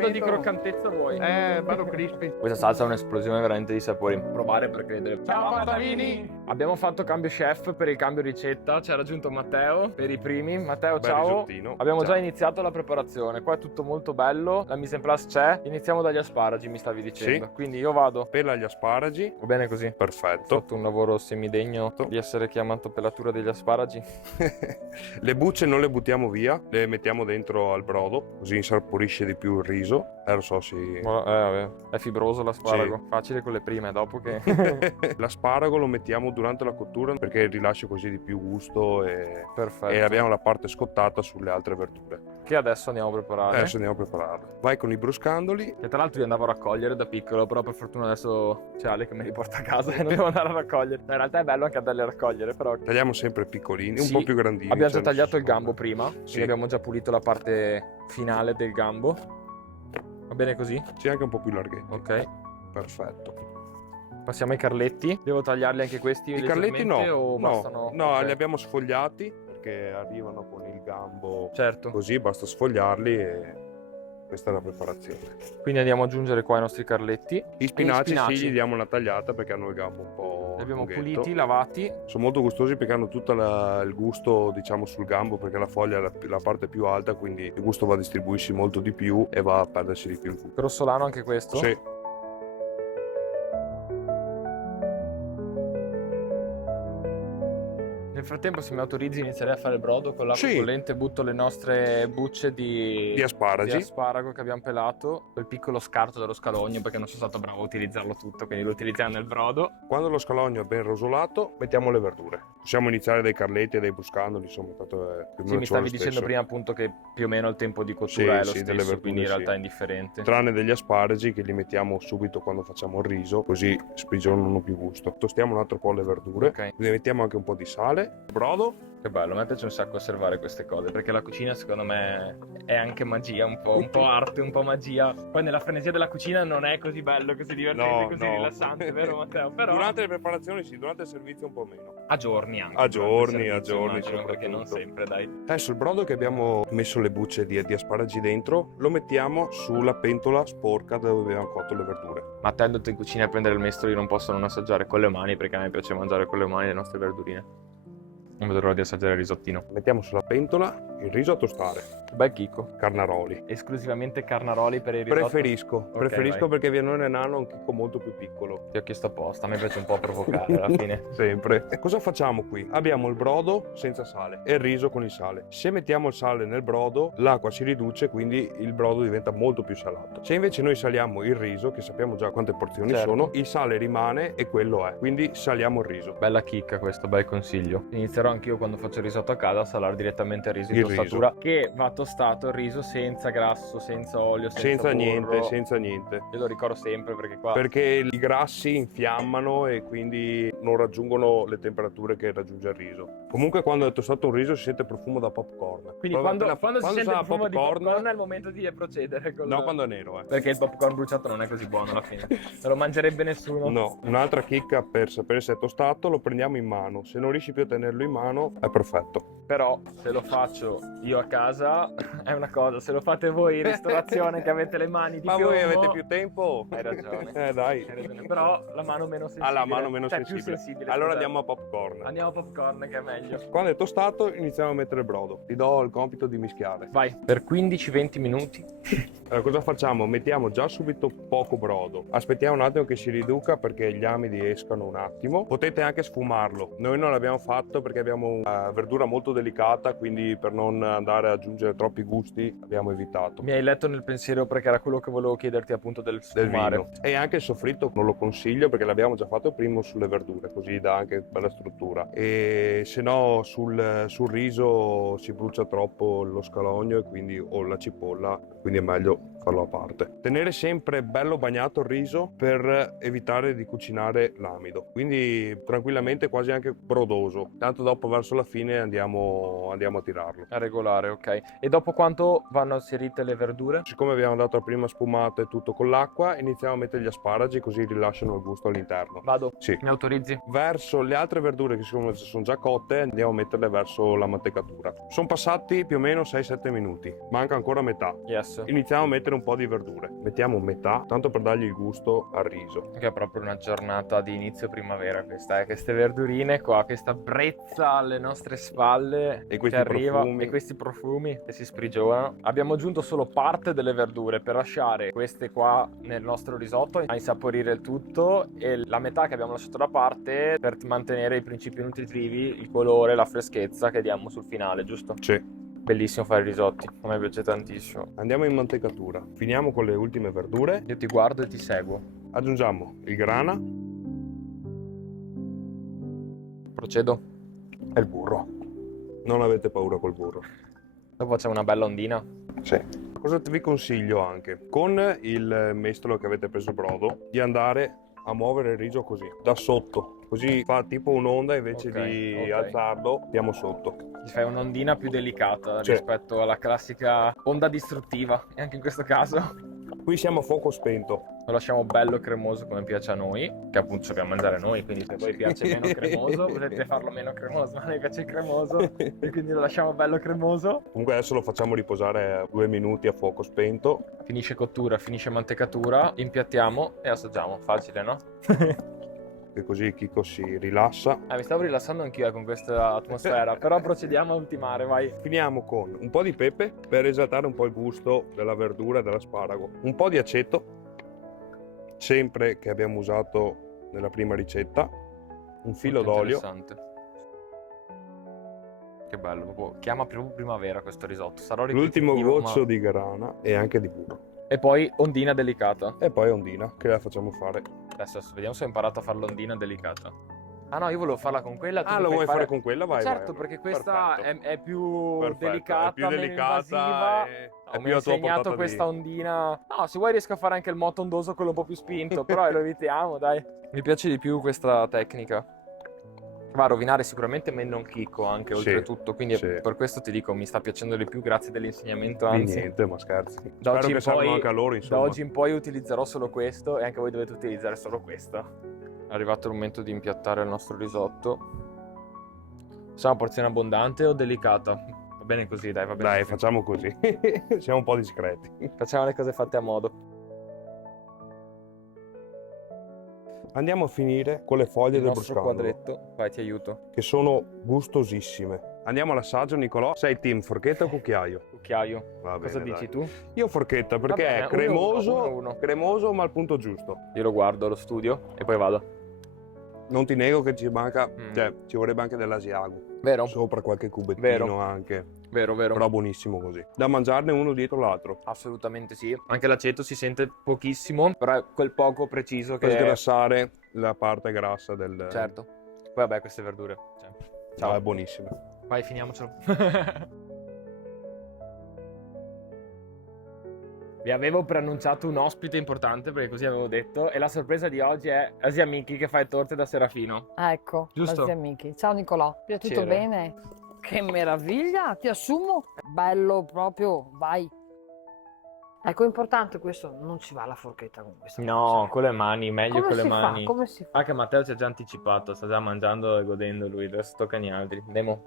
grado di croccantezza vuoi? Bello crispy. Questa salsa è un'esplosione veramente di sapori. Provare per credere. Ciao Patavini! Abbiamo fatto cambio chef per il cambio ricetta. Ci ha raggiunto Matteo per i primi. Matteo, Bel ciao. risottino. Abbiamo Ciao. già iniziato la preparazione. Qua è tutto molto bello. La mise en place c'è. Iniziamo dagli asparagi, mi stavi dicendo. Sì. Quindi io vado. Pela gli asparagi. Va bene così. Ho Perfetto. fatto un lavoro semidegno di essere chiamato pelatura degli asparagi. Le bucce non le buttiamo via, le mettiamo dentro al brodo, così insaporisce di più il riso. Lo so, Vabbè. È fibroso l'asparago. Facile con le prime, dopo che... L'asparago lo mettiamo durante la cottura perché rilascia così di più gusto Perfetto. e abbiamo la parte scottata sulle altre verdure. Che adesso andiamo a preparare. Adesso andiamo a prepararla. Vai con i bruscandoli. Che tra l'altro io andavo a raccogliere da piccolo, però per fortuna adesso c'è Ale che mi riporta a casa e non devo andare a raccogliere. In realtà è bello anche andarli a raccogliere, però... Tagliamo sempre piccolini, un Sì, po' più grandini. Abbiamo già cioè, tagliato il non so- gambo prima, Sì. quindi abbiamo già pulito la parte finale del gambo. Va bene così? Sì, anche un po' più larghetti. Ok. Perfetto. Passiamo ai carletti. Devo tagliarli anche questi? I carletti no, leggermente o bastano? no, Ok. li abbiamo sfogliati perché arrivano con il gambo Certo. così, basta sfogliarli e questa è la preparazione. Quindi andiamo ad aggiungere qua i nostri carletti. Gli spinaci, spinaci. sì, gli diamo una tagliata perché hanno il gambo un po' Li abbiamo lunghetto. puliti, lavati. Sono molto gustosi perché hanno tutto il gusto, diciamo, sul gambo perché la foglia è la parte più alta, quindi il gusto va a distribuirsi molto di più e va a perdersi di più il gusto. Grossolano anche questo? Sì. Nel frattempo, se mi autorizzi, inizierei a fare il brodo con l'acqua Sì. bollente. Butto le nostre bucce di Asparagi. di asparago che abbiamo pelato, quel piccolo scarto dello scalogno, perché non sono stato bravo a utilizzarlo tutto, quindi lo utilizziamo nel brodo. Quando lo scalogno è ben rosolato, mettiamo le verdure. Possiamo iniziare dai carletti e dai bruscandoli, insomma, tanto è più o Sì, meno mi ci vuole stavi lo dicendo stesso. prima appunto che più o meno il tempo di cottura Sì, è lo sì, delle stesso, verdure, quindi in sì. realtà è indifferente. Tranne degli asparagi che li mettiamo subito quando facciamo il riso, così sprigionano più gusto. Tostiamo un altro po' le verdure, Ok. ne mettiamo anche un po' di sale, brodo. Che bello, a me piace un sacco osservare queste cose, perché la cucina secondo me è anche magia, un po' arte, un po' magia. Poi nella frenesia della cucina non è così bello, così divertente, No, così no. rilassante, vero Matteo? Però Durante le preparazioni sì, durante il servizio un po' meno. a giorni anche. A durante giorni, il a servizio, giorni, immagino, perché non soprattutto. sempre, dai. Adesso il brodo che abbiamo messo le bucce di asparagi dentro, lo mettiamo sulla pentola sporca dove abbiamo cotto le verdure. Matteo è andato in cucina a prendere il mestolo, io non posso non assaggiare con le mani, perché a me piace mangiare con le mani le nostre verdurine. Non vedo l'ora di assaggiare il risottino. Mettiamo sulla pentola il riso a tostare, Bel chicco. carnaroli. Esclusivamente carnaroli per il risotto. Preferisco vai. perché Vianone Nano ha un chicco molto più piccolo. Ti ho chiesto apposta, a me piace un po' provocare alla fine. Sempre. E cosa facciamo qui? Abbiamo il brodo senza sale e il riso con il sale. Se mettiamo il sale nel brodo, l'acqua si riduce, quindi il brodo diventa molto più salato. Se invece noi saliamo il riso, che sappiamo già quante porzioni Certo. sono, il sale rimane e quello è. Quindi saliamo il riso. Bella chicca questo, bel consiglio. Inizierò anch'io quando faccio il risotto a casa a salare direttamente il riso in Il tostatura, che va tostato il riso senza grasso, senza olio, senza burro. Senza niente. Io lo ricordo sempre perché qua... Perché i grassi infiammano e quindi non raggiungono le temperature che raggiunge il riso. Comunque quando è tostato un riso si sente profumo da popcorn. Quindi quando si sente il sa profumo di popcorn è il momento di procedere con No, quando è nero, Perché il popcorn bruciato non è così buono alla fine. Non lo mangerebbe nessuno. No, un'altra chicca per sapere se è tostato, lo prendiamo in mano. Se non riesci più a tenerlo in mano, è perfetto. Però se lo faccio io a casa è una cosa, se lo fate voi in ristorazione che avete le mani di Ma piombo... voi avete più tempo? Hai ragione. Dai. Hai ragione. Però la mano meno sensibile. Ha la mano meno Cioè, sensibile. più sensibile. Allora scusate. andiamo a popcorn. Andiamo a popcorn che è meglio. Quando è tostato iniziamo a mettere il brodo. Ti do il compito di mischiare. Vai, per 15-20 minuti. Allora, cosa facciamo? Mettiamo già subito poco brodo. Aspettiamo un attimo che si riduca perché gli amidi escano un attimo. Potete anche sfumarlo. Noi non l'abbiamo fatto perché abbiamo una verdura molto delicata, quindi per non andare ad aggiungere troppi gusti abbiamo evitato. Mi hai letto nel pensiero perché era quello che volevo chiederti appunto del Del sfumare. vino. E anche il soffritto non lo consiglio perché l'abbiamo già fatto prima sulle verdure, così dà anche bella struttura. E se no sul riso si brucia troppo lo scalogno e quindi, o la cipolla, quindi è meglio farlo a parte. Tenere sempre bello bagnato il riso per evitare di cucinare l'amido, quindi tranquillamente quasi anche brodoso. Tanto dopo verso la fine andiamo a tirarlo. A regolare, ok. E dopo quanto vanno inserite le verdure? Siccome abbiamo dato la prima sfumata e tutto con l'acqua, iniziamo a mettere gli asparagi così rilasciano il gusto all'interno. Vado. Sì. Mi autorizzi? Verso le altre verdure che sono già cotte andiamo a metterle verso la mantecatura. Sono passati più o meno 6-7 minuti, manca ancora metà. Yes. Iniziamo a mettere mettere un po' di verdure. Mettiamo metà, tanto per dargli il gusto al riso. Che è proprio una giornata di inizio primavera questa, queste verdurine qua, questa brezza alle nostre spalle E questi che arriva profumi. e questi profumi che si sprigionano. Abbiamo aggiunto solo parte delle verdure per lasciare queste qua nel nostro risotto a insaporire il tutto, e la metà che abbiamo lasciato da parte per mantenere i principi nutritivi, il colore, la freschezza che diamo sul finale, giusto? Sì. Bellissimo fare i risotti, a me piace tantissimo. Andiamo in mantecatura. Finiamo con le ultime verdure. Io ti guardo e ti seguo. Aggiungiamo il grana Procedo. e il burro. Non avete paura col burro. Dopo facciamo una bella ondina. Sì. Cosa vi consiglio anche? Con il mestolo che avete preso brodo, di andare a muovere il riso così, da sotto. Così fa tipo un'onda, invece Ok, di ok. alzarlo, andiamo sotto. Ti fai un'ondina più delicata Sì. rispetto alla classica onda distruttiva, e anche in questo caso Qui siamo a fuoco spento. lo lasciamo bello cremoso come piace a noi, che appunto ci dobbiamo mangiare noi, quindi se poi piace meno cremoso potete farlo meno cremoso, ma a noi piace il cremoso e quindi lo lasciamo bello cremoso. Comunque adesso lo facciamo riposare 2 minuti a fuoco spento. Finisce cottura, finisce mantecatura, impiattiamo e assaggiamo. Facile, no? E così Chico si rilassa. Mi stavo rilassando anch'io con questa atmosfera, però procediamo a ultimare, vai. Finiamo con un po' di pepe per esaltare un po' il gusto della verdura e dell'asparago. Un po' di aceto, sempre che abbiamo usato nella prima ricetta. Un filo Molto d'olio. interessante. Che bello, proprio chiama proprio primavera questo risotto. Sarò L'ultimo ripetitivo, goccio ma... di grana e anche di burro. E poi ondina delicata. E poi ondina, che la facciamo fare. Adesso vediamo se ho imparato a fare l'ondina delicata. Ah no, io volevo farla con quella. tu Ah, mi lo fai vuoi fare con quella? Vai, Certo, vai. perché questa Perfetto. è più Perfetto, delicata, è più meno delicata invasiva. e Ho è mi più ha a tua insegnato portata questa di... ondina. No, se vuoi riesco a fare anche il moto ondoso, quello un po' più spinto, però lo evitiamo, dai. Mi piace di più questa tecnica. Va a rovinare sicuramente me non chicco anche, Sì, oltretutto, quindi sì. per questo ti dico, mi sta piacendo di più grazie dell'insegnamento, Di anzi. niente, ma scherzi. Da Spero oggi che in servano poi- anche a loro, Da insomma. oggi in poi utilizzerò solo questo, e anche voi dovete utilizzare solo questo. È arrivato il momento di impiattare il nostro risotto. Sarà una porzione abbondante o delicata? Va bene così, dai, va bene. Dai, così. facciamo così. Siamo un po' discreti. Facciamo le cose fatte a modo. Andiamo a finire con le foglie Il del nostro bruscandolo, quadretto, vai, ti aiuto. che sono gustosissime. Andiamo all'assaggio, Nicolò. Sei team forchetta o cucchiaio? Cucchiaio. Va Cosa bene, dici dai. tu? Io forchetta perché bene, è uno, cremoso, uno. cremoso ma al punto giusto. Io lo guardo, lo studio e poi vado. Non ti nego che ci manca, Mm. cioè ci vorrebbe anche dell'asiago. Vero? Sopra qualche cubettino Vero. anche. Vero, vero. Però buonissimo così. Da mangiarne uno dietro l'altro. Assolutamente sì. Anche l'aceto si sente pochissimo, però è quel poco preciso Per che... sgrassare la parte grassa del... Certo. Poi vabbè, queste verdure. Cioè, ciao. No, è buonissimo. Vai, finiamocelo. Vi avevo preannunciato un ospite importante, perché così avevo detto, e la sorpresa di oggi è Asia Miki che fa le torte da Serafino. Ah, ecco, Giusto. grazie amici. Ciao Nicolò, tutto Piacere. bene? Che meraviglia, ti assumo. Bello proprio, vai. Ecco, è importante questo, non ci va la forchetta con questa No, cosa. con le mani, meglio Come con le si mani. fa? Come si fa? Anche Matteo ci ha già anticipato, sta già mangiando e godendo lui, adesso tocca agli altri. Andiamo.